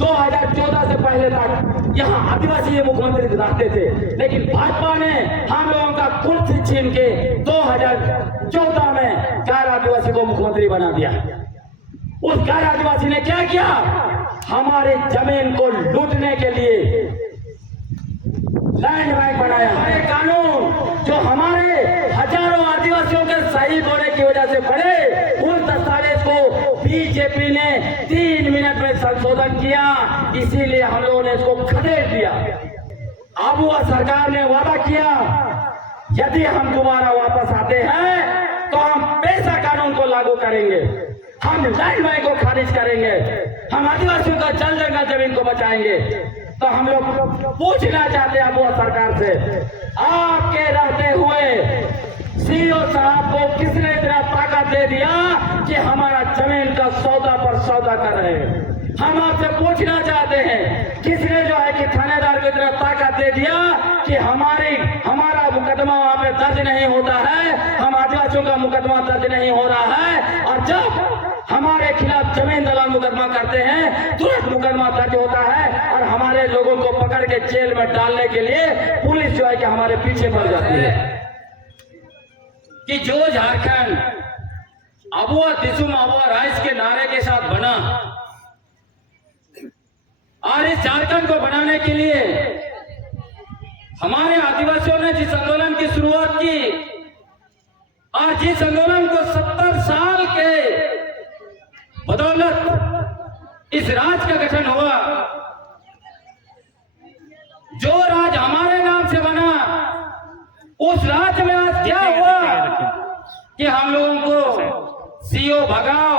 2014 से पहले तक यहाँ आदिवासी ये मुख्यमंत्री रहते थे, लेकिन भाजपा ने हम लोगों का कुर्सी छीन के 2014 में गैर आदिवासी को मुख्यमंत्री बना दिया। उस गैर आदिवासी ने क्या किया? हमारे जमीन को लूटने के लिए लैंड बैंक बनाया। हमारे कानून जो हमारे हजारों आदिवासियों के शहीद होने की वजह से पड़े, उन दस्तावेज को बीजेपी ने 3 मिनट में संशोधन किया, इसीलिए हम लोगों ने इसको खदेड़ दिया। अब वह सरकार ने वादा किया, यदि हम दोबारा वापस आते हैं तो हम पेशा कानून को लागू करेंगे, हम लैंड बैंक को खारिज करेंगे, हम आदिवासियों का जल जंगल जमीन को बचाएंगे। तो हम लोग पूछना चाहते हैं वो सरकार से, आपके रहते हुए सीओ साहब को किसने इतना ताकत दे दिया कि हमारा जमीन का सौदा पर सौदा कर रहे हैं? हम आपसे पूछना चाहते हैं, किसने जो है कि थानेदार को इतना ताकत दे दिया कि हमारा मुकदमा वहां पे दर्ज नहीं होता है, हम आदिवासियों का मुकदमा दर्ज नहीं हो रहा है, और जब हमारे खिलाफ जमीन दलाल मुकदमा करते हैं तुरंत मुकदमा दर्ज होता है, और हमारे लोगों को पकड़ के जेल में डालने के लिए पुलिस जो है कि हमारे पीछे पड़ जाती है। कि जो झारखंड अबुआ दिसुम अबुआ राइस के नारे के साथ बना, और इस झारखंड को बनाने के लिए हमारे आदिवासियों ने जिस आंदोलन की शुरुआत की, और जिस आंदोलन को 70 साल के बदौलत इस राज का गठन हुआ, जो राज हमारे नाम से बना, उस राज में आज क्या हुआ कि हम लोगों को सीओ भगाओ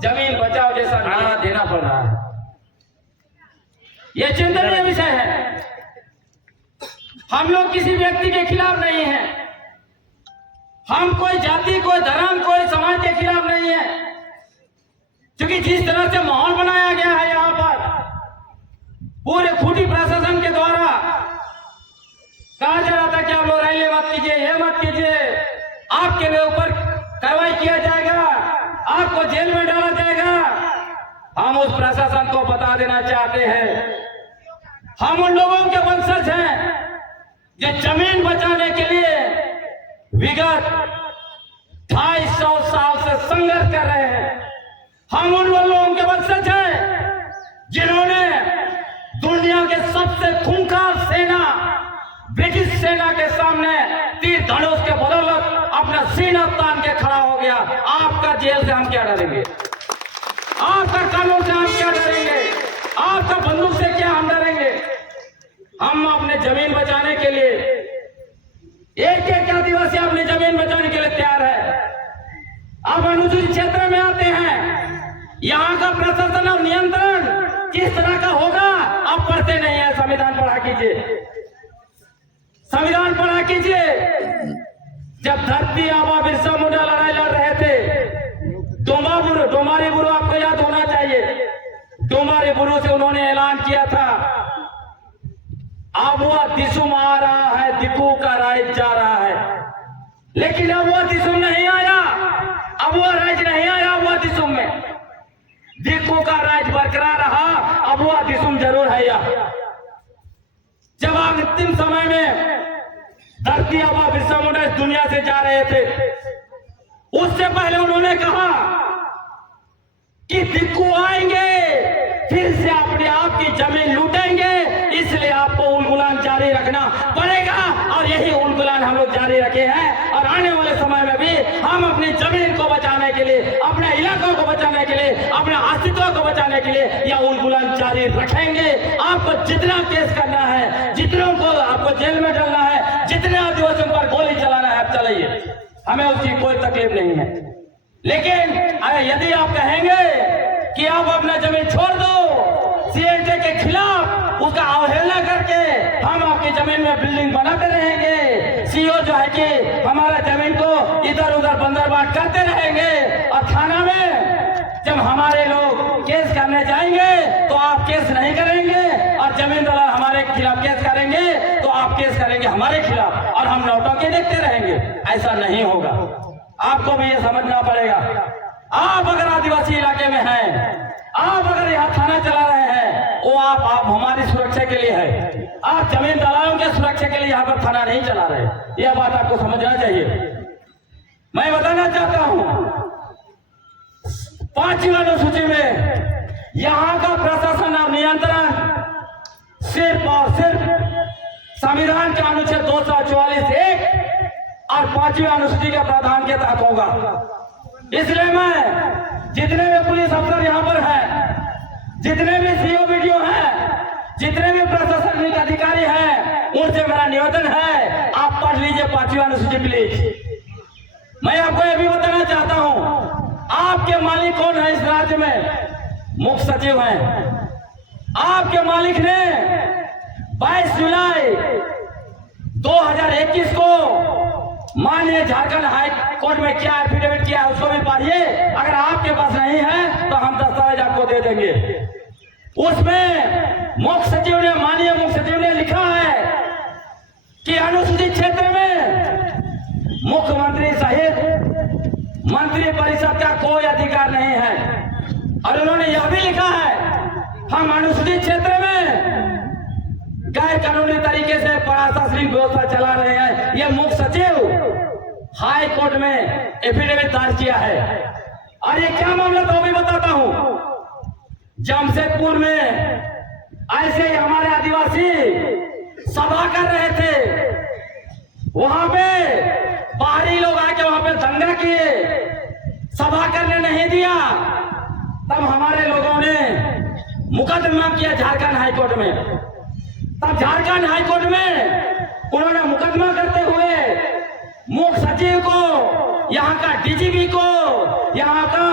जमीन बचाओ जैसा नारा देना पड़ रहा है। यह चिंतनीय विषय है। हम लोग किसी व्यक्ति के खिलाफ नहीं हैं, हम कोई जाति, कोई धर्म, कोई समाज के खिलाफ नहीं है, क्योंकि जिस तरह से माहौल बनाया गया है यहाँ पर पूरे खूंटी प्रशासन के द्वारा कहा जा रहा था कि आप लोग रैली मत कीजिए, ये मत कीजिए, आपके ऊपर कार्रवाई किया जाएगा, आपको जेल में डाला जाएगा। हम उस प्रशासन को बता देना चाहते हैं, हम उन लोगों के वंशज हैं जो जमीन बचाने के लिए विगत 250 साल से संघर्ष कर रहे हैं। हम उन लोगों के वंशज हैं जिन्होंने दुनिया के सबसे खूंखार सेना ब्रिटिश सेना के सामने तीर धनुष के बदौलत अपना सीना तान के खड़ा हो गया। आपका जेल से हम क्या डरेंगे? आपका कानून से हम क्या डरेंगे? आपका बंदूक से क्या हम डरेंगे? हम अपने जमीन बचाने के लिए, एक एक आदिवासी अपनी जमीन बचाने के लिए तैयार है। अब अनुसूचित क्षेत्र में आते हैं, यहाँ का प्रशासन और नियंत्रण किस तरह का होगा आप पढ़ते नहीं है। संविधान पढ़ा कीजिए, संविधान पढ़ा कीजिए। जब धरती आबा बिरसा मुंडा लड़ाई लड़ रहे थे, डोमारी बुरु आपको याद होना चाहिए, डोमारी बुरु से उन्होंने ऐलान किया था, अब वह दिसुम आ रहा है, दिकू का राइज जा रहा है। लेकिन अब वह दिसुम नहीं आया, अब वह राइज नहीं आया वह दिसुम में, दिकू का राइज बरकरार रहा, अब वह दिसुम जरूर है। जब आप अंतिम समय में धरती आबा बिरसा मुंडा इस दुनिया से जा रहे थे, उससे पहले उन्होंने कहा कि दिक्कू आएंगे फिर से अपने आप की जमीन लूटेंगे, इसलिए आपको उलगुलान जारी रखना पड़ेगा। और यही उलगुलान हम लोग जारी रखे हैं, और आने वाले समय में भी हम अपनी जमीन को बचाने के लिए, अपने इलाकों को बचाने के लिए, अपने अस्तित्व को बचाने के लिए यह उलगुलान जारी रखेंगे। आपको जितना केस करना है, जितनों को आपको जेल में डालना है, जितने आदिवासियों पर गोली चलाना है आप चलाइए, हमें उसकी कोई तकलीफ नहीं है। लेकिन यदि आप कहेंगे कि आप अपना जमीन छोड़ दो सीएनटी के खिलाफ, उसका अवहेलना करके हम आपकी जमीन में बिल्डिंग बनाते रहेंगे, सीओ जो है कि हमारा जमीन को इधर उधर बंदरबाट करते रहेंगे, और थाना में जब हमारे लोग केस करने जाएंगे तो आप केस नहीं करेंगे, और जमीन दलाल हमारे खिलाफ केस करेंगे तो आप केस करेंगे हमारे खिलाफ, और हम नौटंकी देखते रहेंगे। ऐसा नहीं होगा, आपको भी ये समझना पड़ेगा। आप अगर आदिवासी इलाके में हैं, आप अगर यहाँ थाना चला रहे हैं, आप हमारी सुरक्षा के लिए है। आप जमीन दलालों के सुरक्षा के लिए यहाँ पर थाना नहीं चला रहे। यह बात आपको समझना चाहिए। मैं बताना चाहता हूँ 5वीं अनुसूची में यहाँ का प्रशासन और नियंत्रण सिर्फ और सिर्फ संविधान के अनुच्छेद 244(1) और 5वीं अनुसूची के प्रावधान के तहत होगा। इसलिए मैं जितने भी पुलिस अफसर यहाँ पर हैं, जितने भी सीओ वीडियो हैं, जितने भी प्रशासनिक अधिकारी हैं, उनसे मेरा निवेदन है आप पढ़ लीजिए 5वीं अनुसूची प्लीज। मैं आपको यह भी बताना चाहता हूं आपके मालिक कौन है इस राज्य में? मुख्य सचिव हैं। आपके मालिक ने 22 जुलाई 2021 को माननीय झारखंड हाई कोर्ट में क्या एफिडेविट किया उसको भी पढ़िए। अगर आपके पास नहीं है तो हम दस्तावेज आपको दे देंगे। उसमें मुख्य सचिव ने, माननीय मुख्य सचिव ने लिखा है कि अनुसूचित क्षेत्र में मुख्यमंत्री सहित मंत्री परिषद का कोई अधिकार नहीं है। और उन्होंने यह भी लिखा है हम अनुसूचित क्षेत्र में गैर कानूनी तरीके से प्रशासनिक व्यवस्था चला रहे हैं। यह मुख्य सचिव हाई कोर्ट में एफिडेविट दायर किया है। और ये क्या मामला था वो भी बताता हूं। जमशेदपुर में ऐसे ही हमारे आदिवासी सभा कर रहे थे। वहां पे बाहरी लोग आके वहां पे दंगा किए, सभा करने नहीं दिया। तब हमारे लोगों ने मुकदमा किया झारखंड हाईकोर्ट में। तब झारखंड हाईकोर्ट में उन्होंने मुकदमा करते हुए मुख्य सचिव को, यहाँ का डीजीपी को, यहाँ का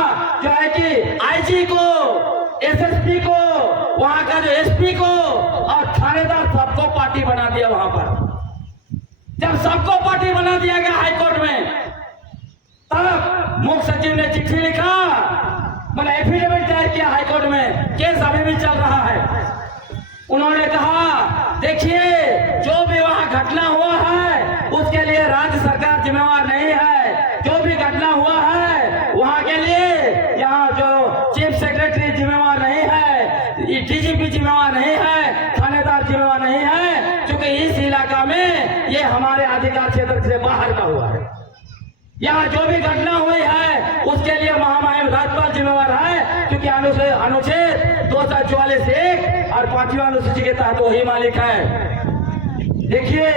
जो है कि आईजी को, एसएसपी को, वहां का जो एसपी को और थानेदार सबको पार्टी बना दिया। वहां पर जब सबको पार्टी बना दिया गया हाईकोर्ट में, तब मुख्य सचिव ने चिट्ठी लिखा, मैंने एफिडेविट दायर किया हाईकोर्ट में। केस अभी भी चल रहा है। उन्होंने कहा देखिए जो भी वहां घटना हुआ है उसके लिए राज्य सरकार जिम्मेवार नहीं है। जो भी घटना हुआ है वहां के लिए यहाँ जो चीफ सेक्रेटरी जिम्मेवार नहीं है, डीजीपी जिम्मेवार नहीं है, थानेदार जिम्मेवार नहीं है, क्योंकि इस इलाका में ये हमारे अधिकार क्षेत्र से बाहर का हुआ है। यहाँ जो भी घटना हुई है उसके लिए महामहिम राज्यपाल जिम्मेवार है, क्योंकि अनुच्छेद 244(1) और 5वीं अनुसूची के तहत वही मालिक है। देखिए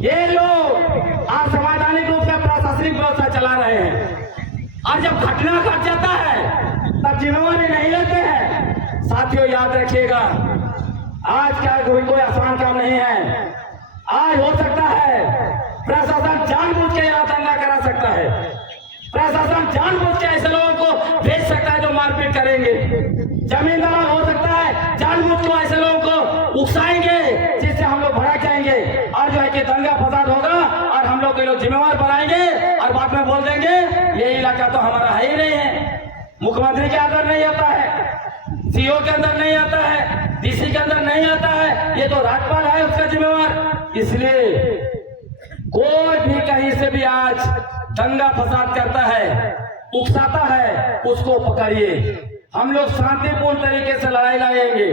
ये लोग असंवैधानिक रूप से प्रशासनिक व्यवस्था चला रहे हैं और जब घटना घट जाता है तब जिम्मेवारी नहीं लेते हैं। साथियों याद रखिएगा, आज का कोई आसान काम नहीं है। आज हो सकता है प्रशासन जानबूझ के यहाँ दंगा करा सकता है। प्रशासन जानबूझ के ऐसे लोगों को भेज सकता है जो मारपीट करेंगे। जमीन दलाल हो सकता है जानबूझ के ऐसे लोगों को उकसाएंगे जिससे हम लोग भड़क जाएंगे और जो है कि दंगा फसाद होगा और हम लोग के लोग जिम्मेवार बनाएंगे और बाद में बोल देंगे ये इलाका तो हमारा है ही नहीं है। मुख्यमंत्री के अंदर नहीं आता है, सीओ के अंदर नहीं आता है, डीसी के अंदर नहीं आता है, ये तो राज्यपाल है उसका जिम्मेवार। इसलिए कोई भी कहीं से भी आज दंगा फसाद करता है, उकसाता है, उसको पकड़िए। हम लोग शांतिपूर्ण तरीके से लड़ाई लड़ेंगे।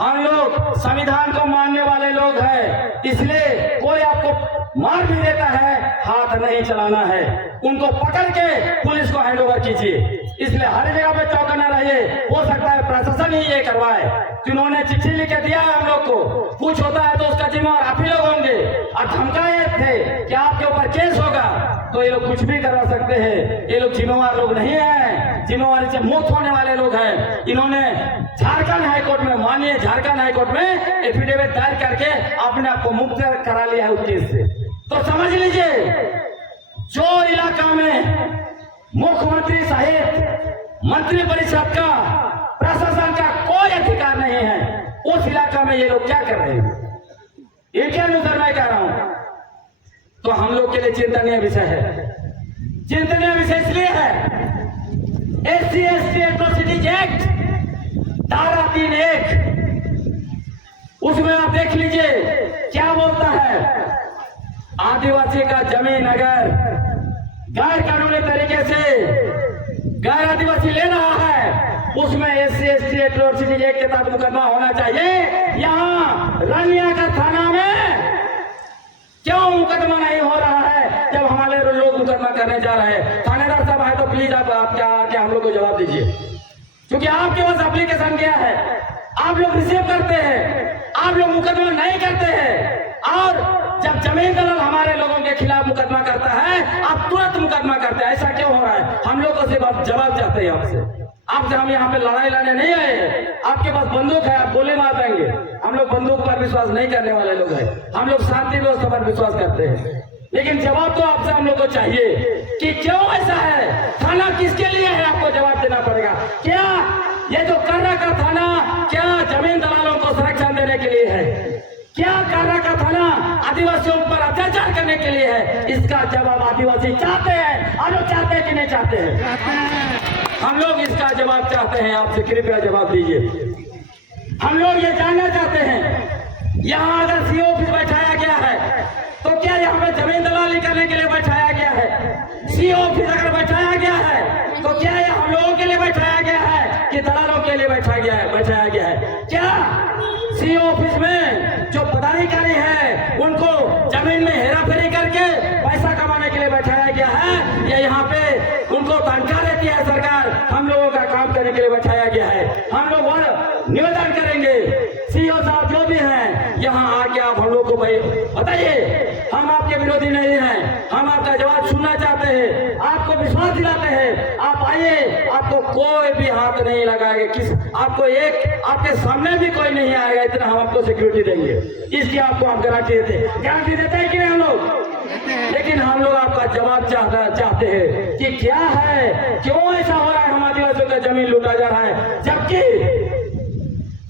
हम लोग संविधान को मानने वाले लोग हैं, इसलिए कोई आपको मार भी देता है हाथ नहीं चलाना है। उनको पकड़ के पुलिस को हैंड ओवर कीजिए। इसलिए हर जगह पे चौकन्ना रहिए। हो सकता है प्रशासन ही ये करवाए। जिन्होंने चिट्ठी लिख के दिया है हम लोग को, कुछ होता है तो उसका जिम्मेवार आप ही लोग होंगे। और धमकाए थे कि आपके ऊपर केस होगा, तो ये लोग कुछ भी करवा सकते हैं। ये लोग जिम्मेवार लोग नहीं है, जिम्मेवारी से मुक्त होने वाले लोग हैं। इन्होंने झारखंड हाईकोर्ट में, माननीय झारखंड हाईकोर्ट में एफिडेविट दायर करके अपने आप को मुक्त करा लिया है उस केस से। तो समझ लीजिए जो इलाका में मुख्यमंत्री सहित मंत्री परिषद का, प्रशासन का कोई अधिकार नहीं है, उस इलाका में ये लोग क्या कर रहे हैं, ये क्या अनुसार मैं कह रहा हूं। तो हम लोग के लिए चिंतनीय विषय है। चिंतनीय विषय इसलिए है SC/ST एट्रोसिटीज एक्ट धारा 3(1) उसमें आप देख लीजिए क्या बोलता है। आदिवासी का जमीन अगर गैर कानूनी तरीके से गैर आदिवासी ले रहा है उसमें SC ST एट्रोसिटी एक्ट के तहत मुकदमा होना चाहिए। यहाँ रनिया का थाना में क्यों मुकदमा नहीं हो रहा है जब हमारे लोग मुकदमा करने जा रहे हैं? थानेदार साहब है तो प्लीज आप क्या हम लोग को जवाब दीजिए, क्योंकि आपके पास एप्लीकेशन क्या है, आप लोग रिसीव करते हैं, आप लोग मुकदमा नहीं करते हैं। और जब जमीन दलाल हमारे लोगों के खिलाफ मुकदमा करता है आप तुरंत मुकदमा करते हैं। ऐसा क्यों हो रहा है? हम लोग को सिर्फ जवाब चाहते हैं आपसे हम यहाँ पे लड़ाई लड़ने नहीं आए हैं। आपके पास बंदूक है, आप गोली मार देंगे। हम लोग बंदूक पर विश्वास नहीं करने वाले लोग हैं, हम लोग शांति व्यवस्था पर विश्वास करते हैं। लेकिन जवाब तो आपसे हम लोग को चाहिए कि क्यों ऐसा है, थाना किसके लिए है, आपको जवाब देना पड़ेगा। क्या ये जो कर्रा का थाना क्या जमीन दलालों को संरक्षण देने के लिए है? क्या कर्रा का थाना आदिवासियों पर अत्याचार करने के लिए है? इसका जवाब आदिवासी चाहते हैं। हम लोग चाहते हैं कि नहीं चाहते हैं? हम लोग इसका जवाब चाहते हैं, आपसे कृपया जवाब दीजिए। हम लोग ये जानना चाहते हैं, यहाँ अगर CO ऑफिस बैठाया गया है तो क्या यहाँ पे जमीन दलाली करने के लिए बैठाया गया है? CO ऑफिस अगर बैठाया गया है तो क्या ये हम लोगों के लिए बैठाया गया है कि दलालों के लिए बैठाया गया है? क्या CO ऑफिस में जो पदाधिकारी है उनको जमीन में हेराफेरी करके पैसा कमाने के लिए बैठाया गया है, या यहाँ पे उनको तनख्वाह देती है सरकार, हम लोगों का काम करने के लिए बैठाया गया है? हम लोग निवेदन करेंगे CO साहब जो भी हैं यहाँ आके आप हम लोग को भाई बताइए। हम आपके विरोधी नहीं हैं, हम आपका जवाब सुनना चाहते हैं, आपको विश्वास दिलाते हैं। आप आइए, आपको कोई भी हाथ नहीं लगाएगा, आपके सामने भी कोई नहीं आएगा, इतना हम आपको सिक्योरिटी देंगे। इसकी आपको हम गारंटी देते हैं कि नहीं हम लोग? लेकिन हम लोग आपका जवाब चाहते हैं कि क्या है, क्यों ऐसा हो रहा है, हम आदिवासियों का जमीन लूटा जा रहा है, जबकि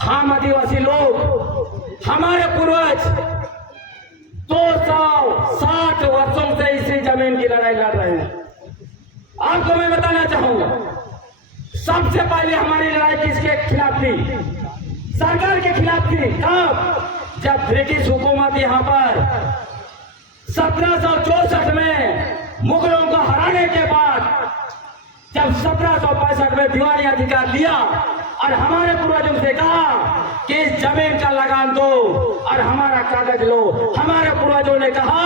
हम आदिवासी लोग, हमारे पूर्वज 260 वर्षों से इसी जमीन की लड़ाई लड़ रहे हैं। आपको मैं बताना चाहूंगा, सबसे पहले हमारी लड़ाई किसके खिलाफ थी? सरकार के खिलाफ थी। कब? जब ब्रिटिश हुकूमत यहाँ पर 1764 में मुगलों को हराने के बाद जब 1765 में दीवानी अधिकार लिया और हमारे पूर्वजों से कहा कि इस जमीन का लगान दो और हमारा कागज लो, हमारे पूर्वजों ने कहा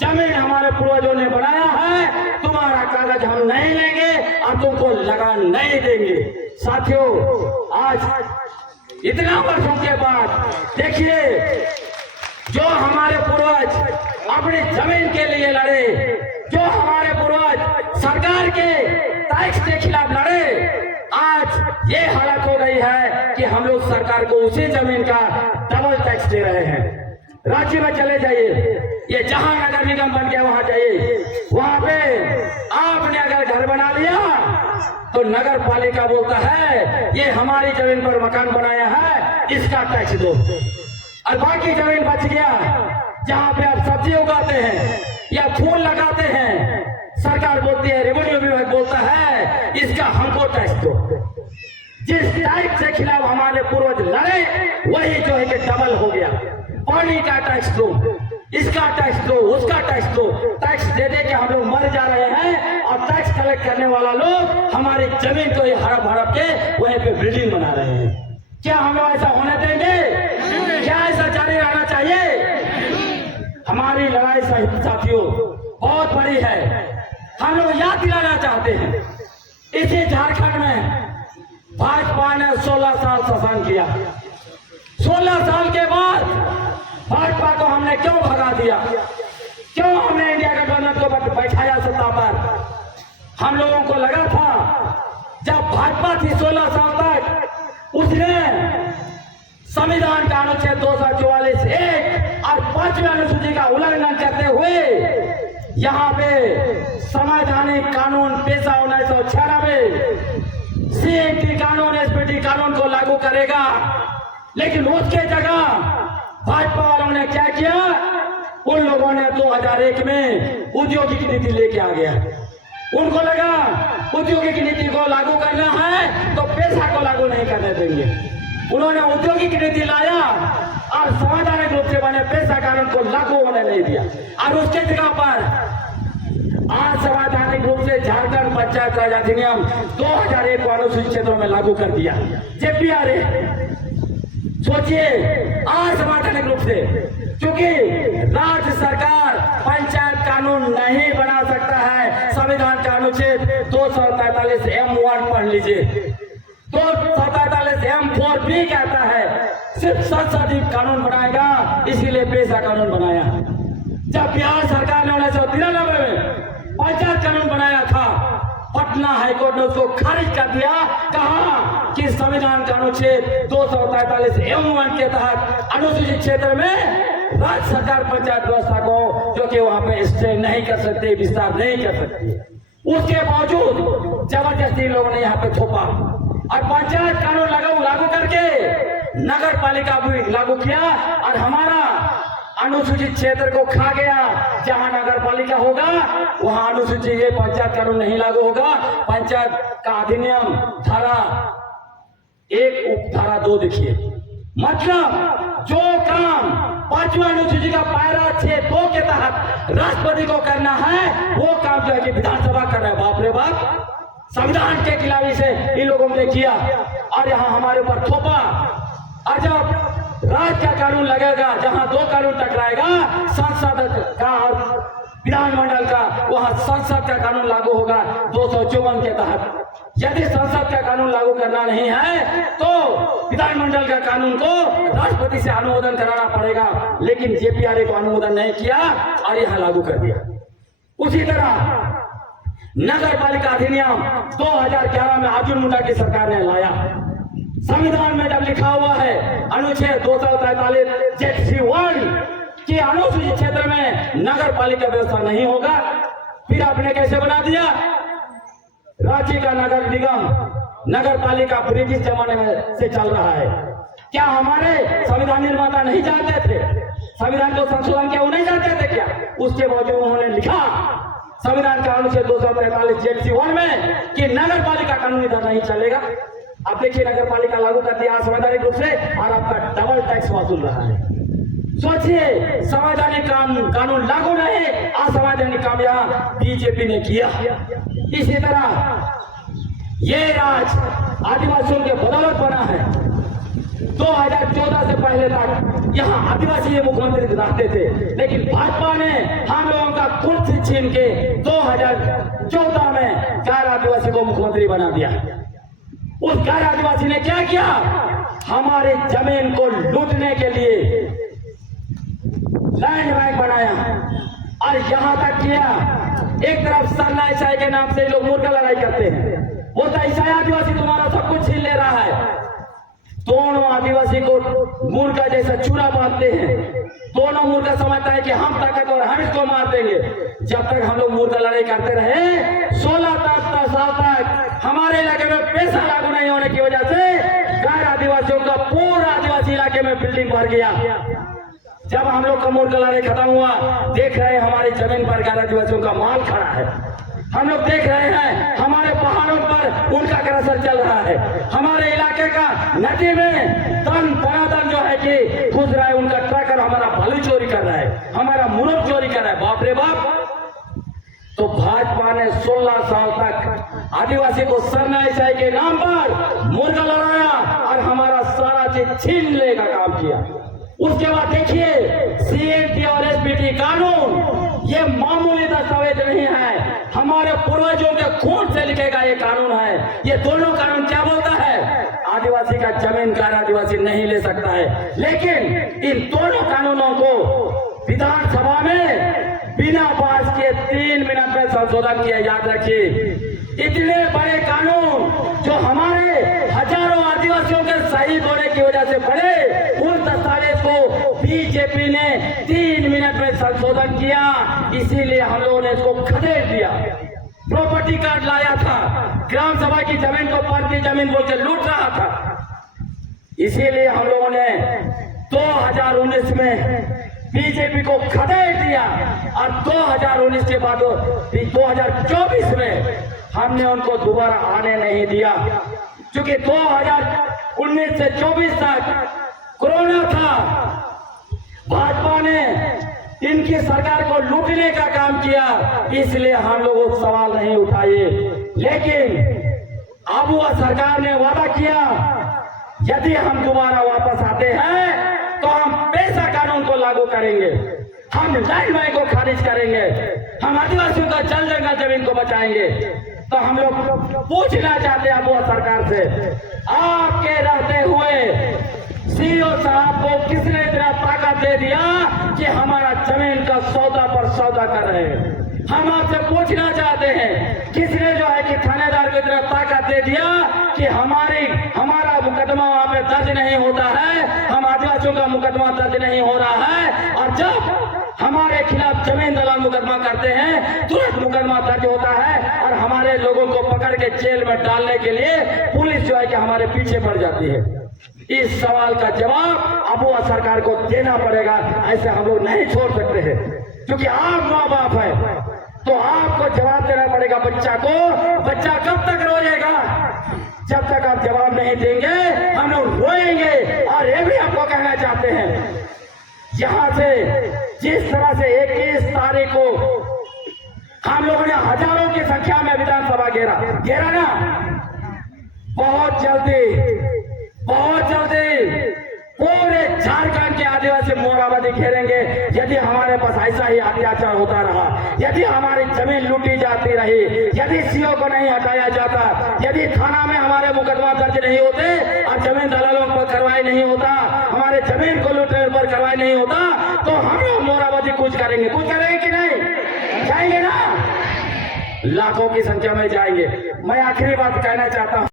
जमीन हमारे पूर्वजों ने बनाया है, तुम्हारा कागज हम नहीं लेंगे और तुमको लगान नहीं देंगे। साथियों, आज इतना वर्षों के बाद देखिए, जो हमारे पूर्वज अपनी जमीन के लिए लड़े, जो हमारे पूर्वज सरकार के टैक्स के खिलाफ लड़े, आज ये हालत हो गई है कि हम लोग सरकार को उसी जमीन का डबल टैक्स दे रहे हैं। राज्य में चले जाइए, ये जहां नगर निगम बन गया वहां जाइए, वहां पे आपने अगर घर बना लिया तो नगर पालिका बोलता है ये हमारी जमीन पर मकान बनाया है, इसका टैक्स दो। और बाकी जमीन बच गया जहां पे आप सब्जी उगाते हैं या फूल लगाते हैं, सरकार बोलती है, रेवेन्यू विभाग बोलता है इसका हमको टैक्स दो। जिस टैक्स के खिलाफ हमारे पूर्वज लड़े वही जो है कि डबल हो गया। पानी का टैक्स दो, इसका टैक्स दो, उसका टैक्स दो, टैक्स दे दे के हम लोग मर जा रहे हैं और टैक्स कलेक्ट करने वाला लोग हमारी जमीन को हड़प हड़प के वहीं पे बिल्डिंग बना रहे हैं। क्या हम लोग ऐसा होने देंगे? क्या ऐसा जारी रहना चाहिए? हमारी लड़ाई साथियों बहुत बड़ी है। हम लोग याद दिलाना चाहते हैं, इसी झारखंड में भाजपा ने 16 साल शासन किया। 16 साल के बाद भाजपा को हमने क्यों भगा दिया? क्यों हमने इंडिया गठबंधन को बैठाया सत्ता पर? हम लोगों को लगा था जब भाजपा थी 16 साल तक, उसने संविधान का अनुच्छेद 244(1) और 5वें अनुसूची का उल्लंघन करते हुए यहाँ पे संवैधानिक कानून पेशा 1996 CAT कानून, SPT कानून को लागू करेगा। लेकिन उसके जगह भाजपा वालों ने क्या किया? उन लोगों ने 2001 में औद्योगिक नीति लेके आ गया। उनको लगा औद्योगिक नीति को लागू करना है तो पेशा को लागू नहीं करने देंगे। उन्होंने औद्योगिक नीति लाया और संवैधानिक रूप से बने पेशा कानून को लागू होने नहीं दिया और उसके जगह पर असंवैधानिक रूप से झारखंड पंचायत राज अधिनियम 2001 को अनुसूचित क्षेत्रों में लागू कर दिया। जेपीआरए सोचिए, असंवैधानिक रूप से, क्योंकि राज्य सरकार पंचायत कानून नहीं बना सकता है। संविधान का अनुच्छेद 243(m)(1) पढ़ लीजिए। 243(m)(4) भी कहता है सिर्फ संसदीय कानून बनाएगा, इसीलिए पेशा कानून बनाया। जब बिहार सरकार ने 1993 में पंचायत कानून बनाया था, पटना हाईकोर्ट ने उसको खारिज कर दिया। कहा कि संविधान का अनुच्छेद 243(m)(1) के तहत अनुसूचित क्षेत्र में राज्य सरकार पंचायत व्यवस्था को जो कि वहां पे स्टे नहीं कर सकते, विस्तार नहीं कर सकती। उसके बावजूद जबरदस्ती लोगों ने यहाँ पे थोपा और पंचायत कानून लागू करके नगर पालिका भी लागू किया और हमारा अनुसूचित क्षेत्र को खा गया। जहां नगर पालिका होगा वहां अनुसूचित ये पंचायत कानून नहीं लागू होगा। पंचायत का अधिनियम धारा 1 उप धारा 2 देखिए, मतलब जो काम 5वां अनुसूची का पायरा 6(2) के तहत राष्ट्रपति को करना है, वो काम जो है कि विधानसभा कर रहा है। बाप रे बाप, संविधान के खिलाफ इसे इन लोगों ने किया और यहाँ हमारे ऊपर थोपा। और जब राज्य का कानून लगेगा, जहां 2 कानून टकराएगा, संसद का और विधानमंडल का, वहां संसद का कानून लागू होगा 254 के तहत। यदि संसद का कानून लागू करना नहीं है तो विधानमंडल का कानून को राष्ट्रपति से अनुमोदन कराना पड़ेगा, लेकिन जेपीआरए को अनुमोदन नहीं किया और यहां लागू कर दिया। उसी तरह नगर पालिका अधिनियम 2011 में अर्जुन मुंडा की सरकार ने लाया। संविधान में जब लिखा हुआ है अनुच्छेद 243(1) कि अनुसूचित क्षेत्र में नगर पालिका व्यवस्था नहीं होगा, फिर आपने कैसे बना दिया? रांची का नगर निगम, नगर पालिका ब्रिटिश जमाने में से चल रहा है। क्या हमारे संविधान निर्माता नहीं जानते थे? संविधान को संशोधन किया वो नहीं जानते थे क्या? उसके बावजूद उन्होंने लिखा संविधान का अनुच्छेद 243(1) में कि नगर पालिका कानून इधर नहीं चलेगा। अब देखिए, नगर पालिका लागू कर दिया असंवैधानिक रूप से और आपका डबल टैक्स वसूल रहा है। सोचिए, संवैधानिक कानून लागू नहीं, असंवैधानिक काम यहाँ बीजेपी ने किया। इसी तरह ये राज आदिवासियों के बदौलत बना है। 2014 से पहले तक यहाँ आदिवासी ये मुख्यमंत्री रहते थे, लेकिन भाजपा ने हम लोगों का कुर्सी छीन के 2014 में गैर आदिवासी को मुख्यमंत्री बना दिया। उस गैर आदिवासी ने क्या किया? हमारे जमीन को लूटने के लिए लैंड बैंक बनाया और यहां तक किया, एक तरफ सरना ईसाई के नाम से लोग मूर्खा लड़ाई करते हैं, वो तो ईसाई आदिवासी तुम्हारा सब कुछ छीन ले रहा है। दोनों आदिवासी को मूर्खा जैसा चूरा बांधते हैं। दोनों मूर्खा समझता है कि हम ताकतवर, हम इसको मार देंगे। जब तक हम लोग मूर्खा लड़ाई करते रहे, 16 साल तक हमारे इलाके में पैसा लागू नहीं होने की वजह से गैर आदिवासियों का पूरा आदिवासी इलाके में बिल्डिंग भर गया। जब हम लोग का मूर्खा लड़ाई खत्म हुआ, देख रहे हैं हमारी जमीन पर गैर आदिवासियों का माल खड़ा है। हम लोग देख रहे हैं हमारे पहाड़ों पर उनका क्रसर चल रहा है। हमारे इलाके का नदी में तन जो है कि घुस रहा है उनका ट्रैकर, हमारा बालू चोरी कर रहा है, हमारा मुरब चोरी कर रहा है। बाप रे बाप। तो भाजपा ने 16 साल तक आदिवासी को सरना ईसाई के नाम पर मुर्गा लड़ाया और हमारा सारा चीज छीन लेने का काम किया। उसके बाद देखिए, सीएटी और एसपीटी कानून ये मामूली दस्तावेज नहीं है, हमारे पूर्वजों के खून से लिखेगा ये कानून है। ये दोनों कानून क्या बोलता है? आदिवासी का जमीन गैर आदिवासी नहीं ले सकता है। लेकिन इन दोनों कानूनों को विधानसभा में बिना पास किए 3 मिनट में संशोधन किया। याद रखिए, इतने बड़े कानून जो हमारे हजारों आदिवासियों के शहीद होने की वजह से बड़े, उन दस्तावेज को बीजेपी ने 3 मिनट में संशोधन किया। इसीलिए हम लोगों ने इसको खदेड़ दिया। प्रॉपर्टी कार्ड लाया था, ग्राम सभा की जमीन को पार्टी जमीन बोल के लूट रहा था। इसीलिए हम लोगों ने 2019 में बीजेपी को खदेड़ दिया और 2019 के बाद 2024 में हमने उनको दोबारा आने नहीं दिया, क्योंकि 2019 से 24 तक कोरोना था। भाजपा ने इन इनकी सरकार को लूटने का काम किया, इसलिए हम लोग वो सवाल नहीं उठाए। लेकिन अब वह सरकार ने वादा किया, यदि हम दोबारा वापस आते हैं तो हम पेशा कानून को लागू करेंगे, हम लैंडमाइन को खारिज करेंगे, हम आदिवासियों का जल जंगल जमीन को बचाएंगे। तो हम लोग पूछना चाहते हैं अब वह सरकार से, आपके रहते हुए सीओ साहब को किसने इतना ताकत दे दिया कि हमारा जमीन का सौदा पर सौदा कर रहे हैं? हम आपसे पूछना चाहते हैं, किसने जो है कि थानेदार को इतना ताकत दे दिया कि हमारा मुकदमा वहां पे दर्ज नहीं होता है, हम आदिवासियों का मुकदमा दर्ज नहीं हो रहा है, और जब हमारे खिलाफ जमीन दलाल मुकदमा करते हैं तुरंत मुकदमा दर्ज होता है और हमारे लोगों को पकड़ के जेल में डालने के लिए पुलिस जो है कि हमारे पीछे पड़ जाती है। इस सवाल का जवाब अब वह सरकार को देना पड़ेगा, ऐसे हम लोग नहीं छोड़ सकते हैं, क्योंकि आप माँ बाप है तो आपको जवाब देना पड़ेगा बच्चा को। बच्चा कब तक रोएगा? जब तक आप जवाब नहीं देंगे हम लोग रोएंगे। और ये भी आपको कहना चाहते हैं, यहां से जिस तरह से 21 तारीख को हम लोगों ने हजारों की संख्या में विधानसभा घेरा ना, बहुत जल्दी पूरे झारखंड के आदिवासी मोर्चाबंदी घेरेंगे। यदि हमारे पास ऐसा ही अत्याचार होता रहा, यदि हमारी जमीन लूटी जाती रही, यदि सीओ को नहीं हटाया जाता, यदि थाना में हमारे मुकदमा दर्ज नहीं होते और जमीन दलालों पर कार्रवाई नहीं होता, हमारे जमीन को लूटने पर कार्रवाई नहीं होता, तो हम लोग मोर्चाबंदी कुछ करेंगे कि नहीं? जाएंगे ना, लाखों की संख्या में जाएंगे। मैं आखिरी बात कहना चाहता हूँ।